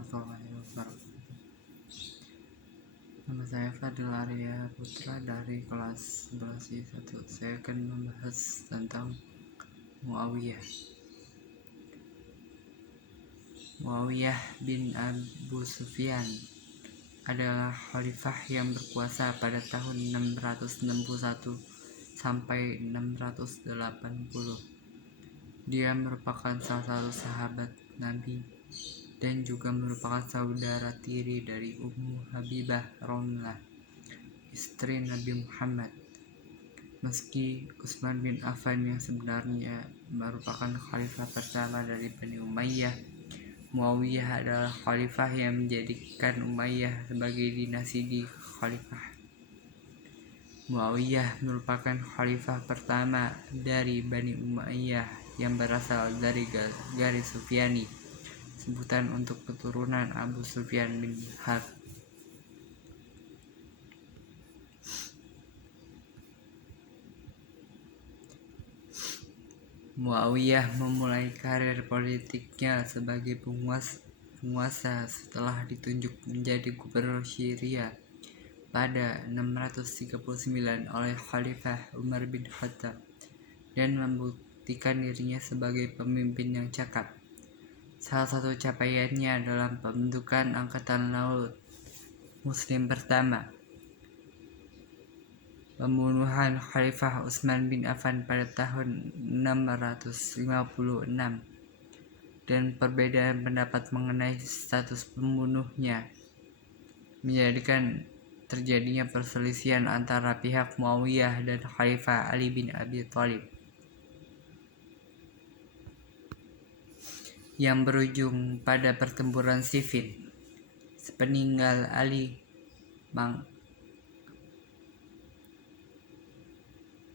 warahmatullahi wabarakatuh. Nama saya Fadil Arya Putra dari kelas 11I1. Saya akan membahas tentang Muawiyah. Muawiyah bin Abu Sufyan adalah khalifah yang berkuasa pada tahun 661 sampai 680. Dia merupakan salah satu sahabat Nabi dan juga merupakan saudara tiri dari Ummu Habibah Romlah, istri Nabi Muhammad. Meski Utsman bin Affan yang sebenarnya merupakan khalifah pertama dari Bani Umayyah, Muawiyah adalah khalifah yang menjadikan Umayyah sebagai dinasti di khalifah. Muawiyah merupakan khalifah pertama dari Bani Umayyah yang berasal dari garis Sufyani, sebutan untuk keturunan Abu Sufyan bin Harb. Muawiyah memulai karir politiknya sebagai penguasa setelah ditunjuk menjadi gubernur Syria pada 639 oleh Khalifah Umar bin Khattab dan membuktikan dirinya sebagai pemimpin yang cakap. Salah satu capaiannya dalam pembentukan Angkatan Laut Muslim pertama, pembunuhan Khalifah Utsman bin Affan pada tahun 656, dan perbedaan pendapat mengenai status pembunuhnya menjadikan terjadinya perselisihan antara pihak Muawiyah dan Khalifah Ali bin Abi Thalib, yang berujung pada pertempuran Siffin. Sepeninggal Ali,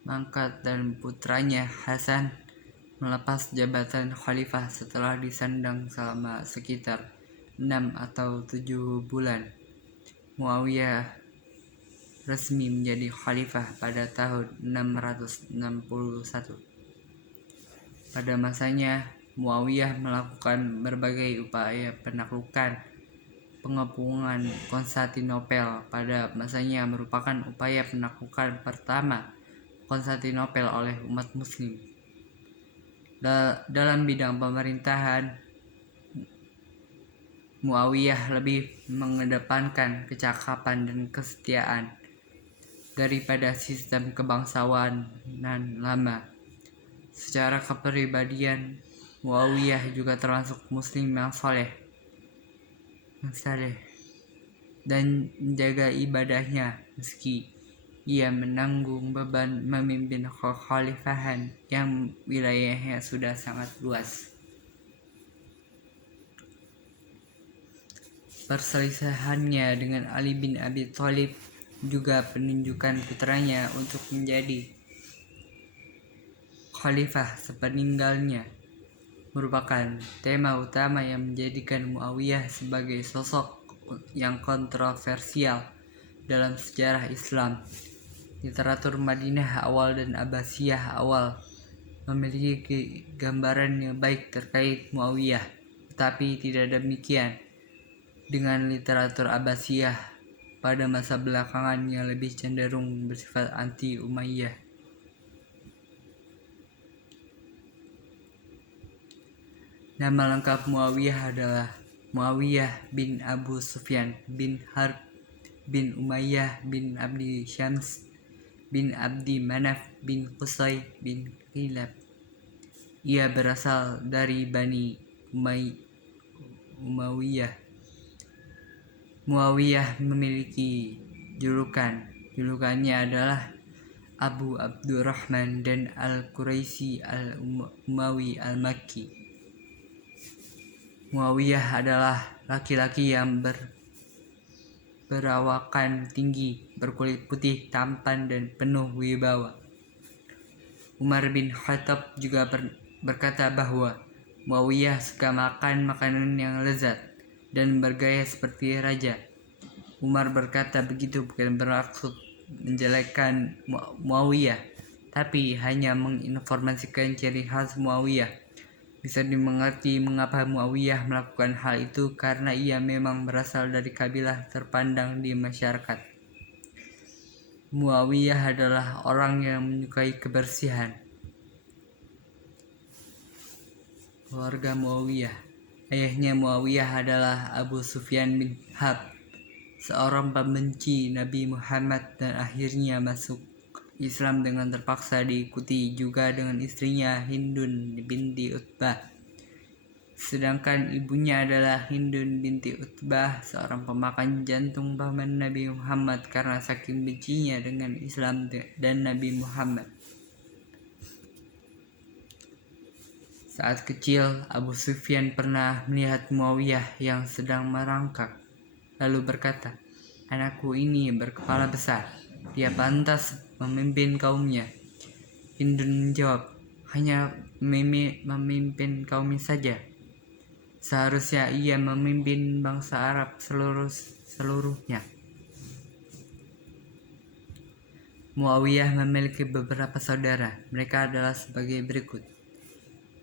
Mangkat dan putranya Hasan melepas jabatan khalifah setelah disandang selama sekitar 6 atau 7 bulan. Muawiyah resmi menjadi khalifah pada tahun 661. Pada masanya, Muawiyah melakukan berbagai upaya penaklukan. Pengepungan Konstantinopel pada masanya merupakan upaya penaklukan pertama Konstantinopel oleh umat muslim. Dalam bidang pemerintahan, Muawiyah lebih mengedepankan kecakapan dan kesetiaan daripada sistem kebangsawanan lama. Secara kepribadian, Muawiyah juga termasuk muslim yang saleh dan menjaga ibadahnya meski ia menanggung beban memimpin kekhalifahan yang wilayahnya sudah sangat luas. Perselisihannya dengan Ali bin Abi Thalib juga penunjukan putranya untuk menjadi khalifah sepeninggalnya merupakan tema utama yang menjadikan Muawiyah sebagai sosok yang kontroversial dalam sejarah Islam. Literatur Madinah awal dan Abbasiyah awal memiliki gambaran yang baik terkait Muawiyah, tetapi tidak demikian dengan literatur Abbasiyah pada masa belakangan yang lebih cenderung bersifat anti-Umayyah. Nama lengkap Muawiyah adalah Muawiyah bin Abu Sufyan bin Harb bin Umayyah bin Abdi Syams bin Abdi Manaf bin Qusay bin Kilab. Ia berasal dari Bani Umayyah. Muawiyah memiliki julukannya adalah Abu Abdurrahman dan Al-Quraisy Al-Umawi Al-Makki. Muawiyah adalah laki-laki yang berawakan tinggi, berkulit putih, tampan, dan penuh wibawa. Umar bin Khattab juga berkata bahwa Muawiyah suka makan makanan yang lezat dan bergaya seperti raja. Umar berkata begitu bukan bermaksud menjelekkan Muawiyah, tapi hanya menginformasikan ciri khas Muawiyah. Bisa dimengerti mengapa Muawiyah melakukan hal itu karena ia memang berasal dari kabilah terpandang di masyarakat. Muawiyah adalah orang yang menyukai kebersihan. Keluarga Muawiyah. Ayahnya Muawiyah adalah Abu Sufyan bin Harb, seorang pembenci Nabi Muhammad dan akhirnya masuk Islam dengan terpaksa, diikuti juga dengan istrinya Hindun binti Utbah. Sedangkan ibunya adalah Hindun binti Utbah, seorang pemakan jantung paman Nabi Muhammad karena saking bencinya dengan Islam dan Nabi Muhammad. Saat kecil, Abu Sufyan pernah melihat Muawiyah yang sedang merangkak, lalu berkata, "Anakku ini berkepala besar, dia pantas memimpin kaumnya." Hindun menjawab, "Hanya memimpin kaumnya saja. Seharusnya ia memimpin bangsa Arab seluruhnya." Muawiyah memiliki beberapa saudara. Mereka adalah sebagai berikut: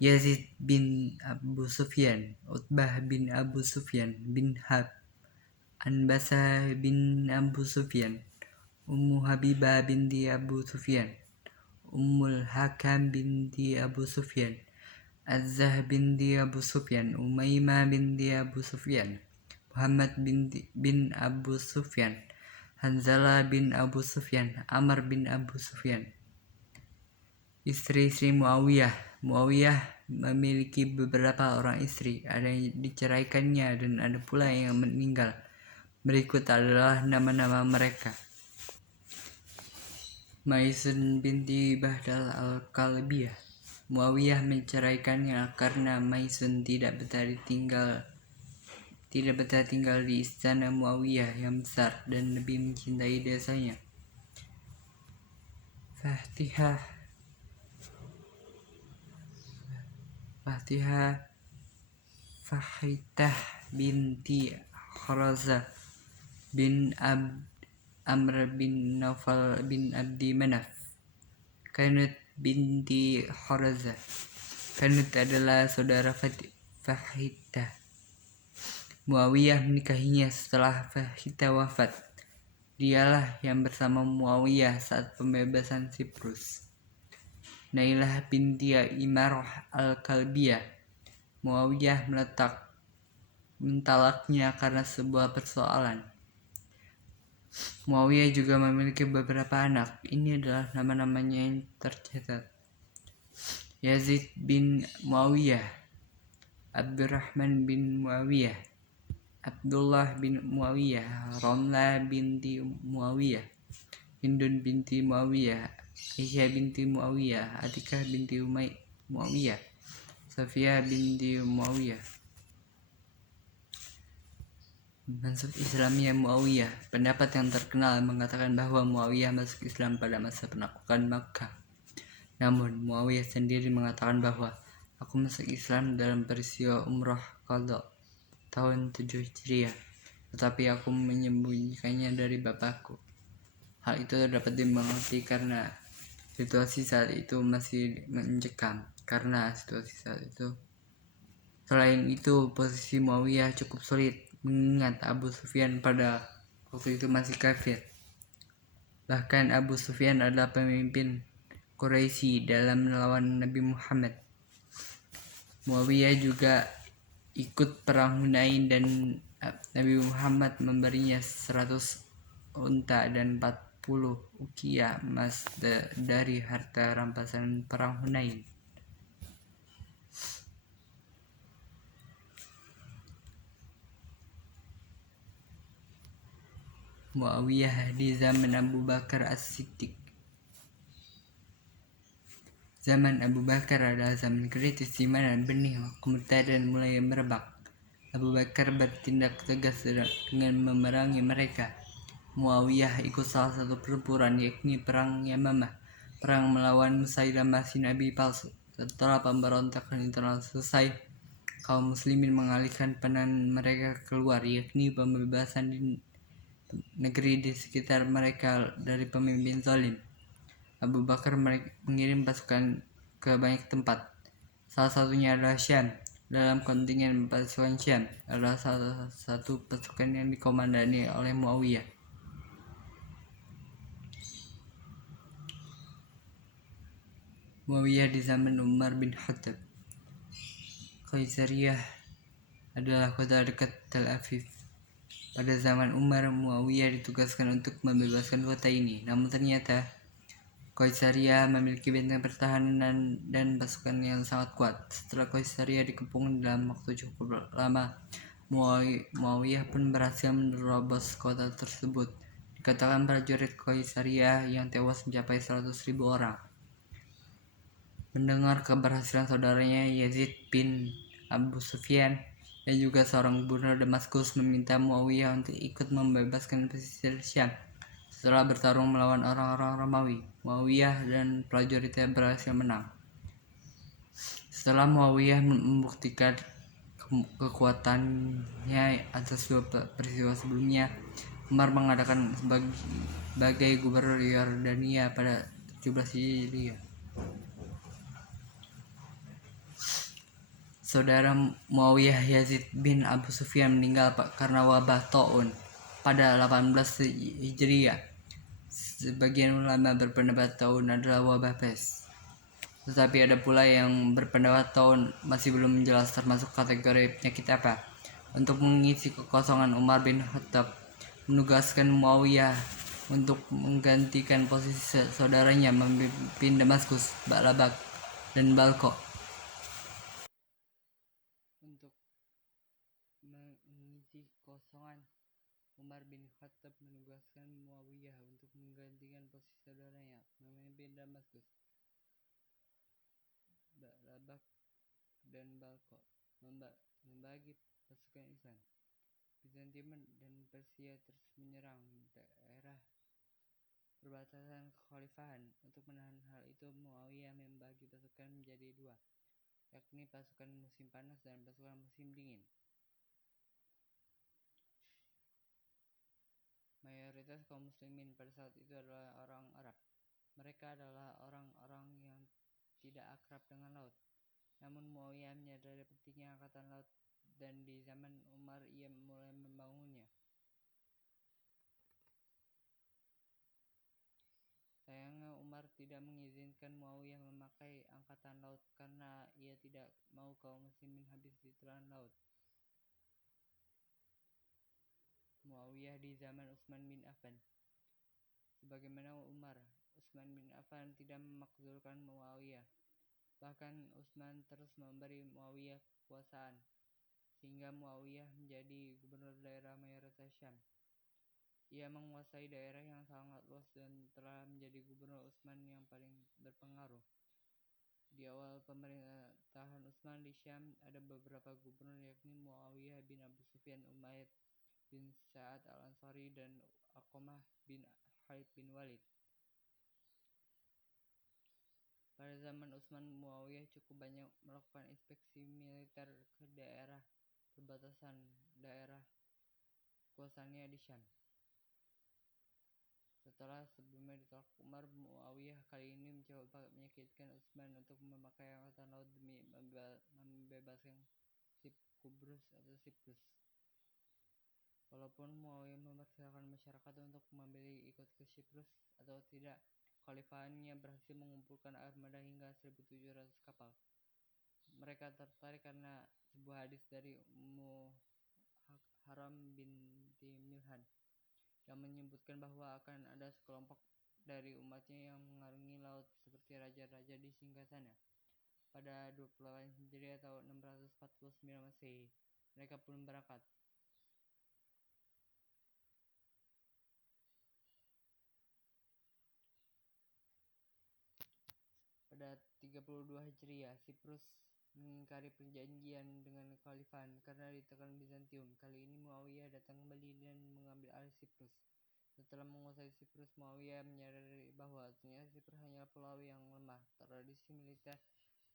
Yazid bin Abu Sufyan, Utbah bin Abu Sufyan bin Harb, Anbasa bin Abu Sufyan, Ummu Habibah binti Abu Sufyan, Ummul Hakam binti Abu Sufyan, Azzah binti Abu Sufyan, Umaymah binti Abu Sufyan, Muhammad bin Abu Sufyan, Hanzalah bin Abu Sufyan, Amr bin Abu Sufyan. Istri-istri Muawiyah memiliki beberapa orang istri, ada yang diceraikannya dan ada pula yang meninggal. Berikut adalah nama-nama mereka. Maisun binti Bahdal al-Kalbiyah. Muawiyah menceraikannya karena Maisun tidak betah tinggal di istana Muawiyah yang besar dan lebih mencintai desanya. Fahitah binti Kharaza bin Amr bin Naufal bin Abdi Manaf. Kanut binti Kharaza. Kanut adalah saudara Fahitah. Muawiyah menikahinya setelah Fahitah wafat. Dialah yang bersama Muawiyah saat pembebasan Siprus. Nailah binti Imarah al-Kalbiyah. Muawiyah mentalaknya karena sebuah persoalan. Muawiyah juga memiliki beberapa anak. Ini adalah nama-namanya yang tercatat: Yazid bin Muawiyah, Abdurrahman bin Muawiyah, Abdullah bin Muawiyah, Ramlah binti Muawiyah, Hindun binti Muawiyah, Aisyah binti Muawiyah, Atikah binti Muawiyah, Safiyah binti Muawiyah. Masuk Islamnya Muawiyah. Pendapat yang terkenal mengatakan bahwa Muawiyah masuk Islam pada masa penaklukan Makkah. Namun Muawiyah sendiri mengatakan bahwa aku masuk Islam dalam peristiwa Umrah Qadha tahun 7 Hijriah, tetapi aku menyembunyikannya dari bapakku. Hal itu dapat dimengerti karena situasi saat itu masih mencekam. Selain itu, posisi Muawiyah cukup sulit mengingat Abu Sufyan pada waktu itu masih kafir. Bahkan Abu Sufyan adalah pemimpin Quraisy dalam melawan Nabi Muhammad. Muawiyah juga ikut perang Hunain dan Nabi Muhammad memberinya 100 unta dan 40 ukiah emas dari harta rampasan perang Hunain. Muawiyah di zaman Abu Bakar As-Siddiq. Zaman Abu Bakar adalah zaman kritis di mana benih kemurtadan mulai merebak. Abu Bakar bertindak tegas dengan memerangi mereka. Muawiyah ikut salah satu pertempuran, yakni Perang Yamamah, perang melawan Musailamah si Nabi palsu. Setelah pemberontakan internal selesai, kaum muslimin mengalihkan pandangan mereka keluar, yakni pembebasan di negeri di sekitar mereka dari pemimpin zalim. Abu Bakar mengirim pasukan ke banyak tempat. Salah satunya adalah Syam. Dalam kontingen pasukan Syam adalah salah satu pasukan yang dikomandani oleh Muawiyah. Muawiyah di zaman Umar bin Khattab. Qaisariyah adalah kota dekat Tel Aviv. Pada zaman Umar, Muawiyah ditugaskan untuk membebaskan kota ini. Namun ternyata Qaisariyah memiliki benteng pertahanan dan pasukan yang sangat kuat. Setelah Qaisariyah dikepung dalam waktu cukup lama, Muawiyah pun berhasil menerobos kota tersebut. Dikatakan prajurit Qaisariyah yang tewas mencapai 100.000 orang. Mendengar keberhasilan saudaranya Yazid bin Abu Sufyan yang juga seorang gubernur Damaskus meminta Muawiyah untuk ikut membebaskan pesisir Syam. Setelah bertarung melawan orang-orang Romawi, Muawiyah dan prajuritnya berhasil menang. Setelah Muawiyah membuktikan kekuatannya atas dua peristiwa sebelumnya, Umar mengadakan sebagai gubernur Yordania pada 17 Hijriah. Saudara Muawiyah Yazid bin Abu Sufyan meninggal karena wabah Ta'un pada 18 Hijriah. Sebagian ulama berpendapat Ta'un adalah wabah pes. Tetapi ada pula yang berpendapat Ta'un masih belum jelas termasuk kategori penyakit apa. Untuk mengisi kekosongan, Umar bin Khattab menugaskan Muawiyah untuk menggantikan posisi saudaranya memimpin Damaskus, Ba'labak, dan Balko. Untuk mengisi kosongan, Umar bin Khattab menugaskan Muawiyah untuk menggantikan posisi saudaranya memimpin Damaskus, Ba'labak, dan Balko, membagi pasukan Islam. Bizantium dan Persia terus menyerang daerah perbatasan kekhalifahan. Untuk menahan hal itu, Muawiyah membagi pasukan menjadi dua, yakni pasukan musim panas dan pasukan musim dingin. Mayoritas kaum muslimin pada saat itu adalah orang Arab. Mereka adalah orang-orang yang tidak akrab dengan laut. Namun Muawiyah menyadari pentingnya angkatan laut dan di zaman Umar ia mulai membangunnya. Sayangnya Umar tidak mengizinkan Muawiyah memakai angkatan laut karena ia tidak mau kaum muslimin habis di telan laut. Muawiyah di zaman Utsman bin Affan. Sebagaimana Umar, Utsman bin Affan tidak memakzulkan Muawiyah. Bahkan Utsman terus memberi Muawiyah kekuasaan, sehingga Muawiyah menjadi gubernur daerah mayoritas Syam. Ia menguasai daerah yang sangat luas dan telah menjadi gubernur Utsman yang paling berpengaruh. Di awal pemerintahan Utsman di Syam ada beberapa gubernur, yakni Muawiyah bin Abu Sufyan, Umayyad bin Sa'ad al-Ansari, dan Aqamah bin Khalid bin Walid. Pada zaman Utsman, Muawiyah cukup banyak melakukan inspeksi militer ke daerah perbatasan daerah kuasanya di Syam. Setelah sebelumnya ditolak Umar, Muawiyah kali ini mencoba meyakinkan Utsman untuk memakai angkatan laut demi membebaskan Kubrus atau Siprus. Walaupun Muawiyah memerintahkan masyarakat untuk memilih ikut ke Siprus atau tidak, khalifahannya berhasil mengumpulkan armada hingga 1.700 kapal. Mereka tertarik karena sebuah hadis dari Ummu Haram binti Milhan yang menyebutkan bahwa akan ada sekelompok dari umatnya yang mengarungi laut seperti raja-raja di singgasana. Pada 28 Hijriah tahun 649 Masehi, mereka pun berangkat. Pada 32 Hijriah, Siprus mengingkari perjanjian dengan Khalifah karena ditekan Bizantium. Kali ini Muawiyah datang kembali dan mengambil alih Siprus. Setelah menguasai Siprus, Muawiyah menyadari bahwa ternyata Siprus hanyalah pulau yang lemah. Tradisi militer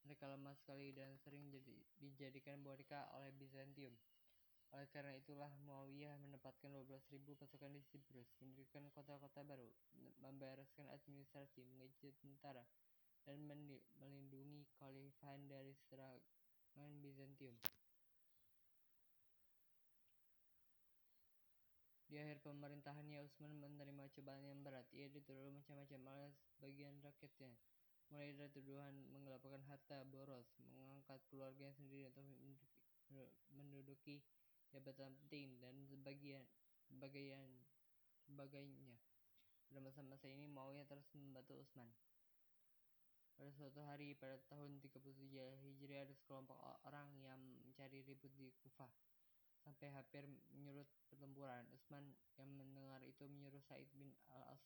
mereka lemah sekali dan sering dijadikan boneka oleh Bizantium. Oleh karena itulah Muawiyah menempatkan 12.000 pasukan di Siprus, mendirikan kota-kota baru, membereskan administrasi, mengajar tentara, dan melindungi kekhalifahan dari serangan Bizantium. Di akhir pemerintahannya, Utsman menerima cobaan yang berat. Ia dituduh macam-macam oleh sebagian rakyatnya, mulai dari tuduhan menggelapkan harta, boros, mengangkat keluarganya sendiri untuk menduduki jabatan penting, dan sebagainya. Pada masa-masa ini, Muawiyah terus membantu Utsman. Pada suatu hari pada tahun 37 Hijriah, ada sekelompok orang yang mencari ribut di Kufah sampai hampir menyurut pertempuran. Utsman yang mendengar itu menyuruh Sa'id bin al-As,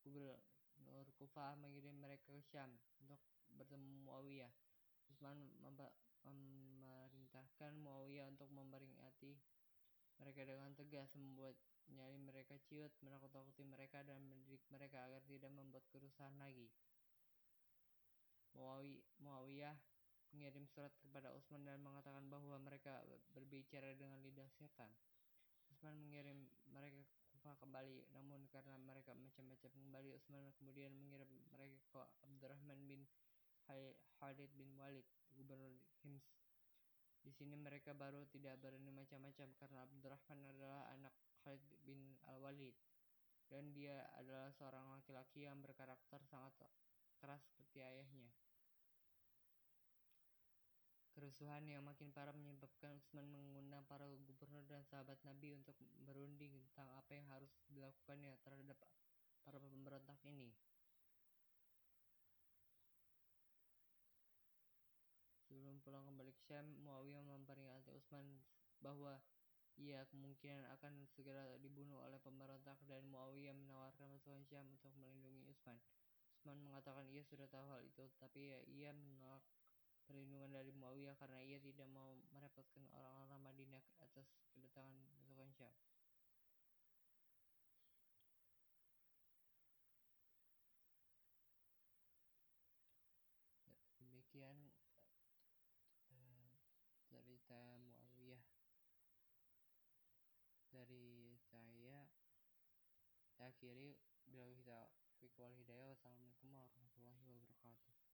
gubernur Kufah, mengirim mereka ke Syam untuk bertemu Muawiyah. Utsman memerintahkan Muawiyah untuk memperingati mereka dengan tegas, membuat nyali mereka ciut, menakut-nakuti mereka, dan mendidik mereka agar tidak membuat kerusuhan lagi. Muawiyah mengirim surat kepada Utsman dan mengatakan bahwa mereka berbicara dengan lidah setan. Utsman mengirim mereka ke Kufah kembali, namun karena mereka macam-macam kembali, Utsman kemudian mengirim mereka ke Abdurrahman bin Khalid bin Walid, gubernur Hims. Di sini mereka baru tidak berani macam-macam karena Abdurrahman adalah anak Khalid bin Al-Walid, dan dia adalah seorang laki-laki yang berkarakter sangat keras seperti ayahnya. Kerusuhan yang makin parah menyebabkan Utsman mengundang para gubernur dan sahabat Nabi untuk berunding tentang apa yang harus dilakukannya terhadap para pemberontak ini. Sebelum pulang kembali ke Syam, Muawiyah memperingatkan Utsman bahwa ia kemungkinan akan segera dibunuh oleh pemberontak, dan Muawiyah menawarkan pasukan Syam untuk melindungi Utsman. Utsman mengatakan ia sudah tahu hal itu, tapi ia menolak perlindungan dari Muawiyah karena ia tidak mau merepotkan orang-orang Madinah atas kedatangan pasukan Syam. Demikian cerita Muawiyah dari saya. Saya akhiri. Bila kita Wassalamualaikum warahmatullahi wabarakatuh.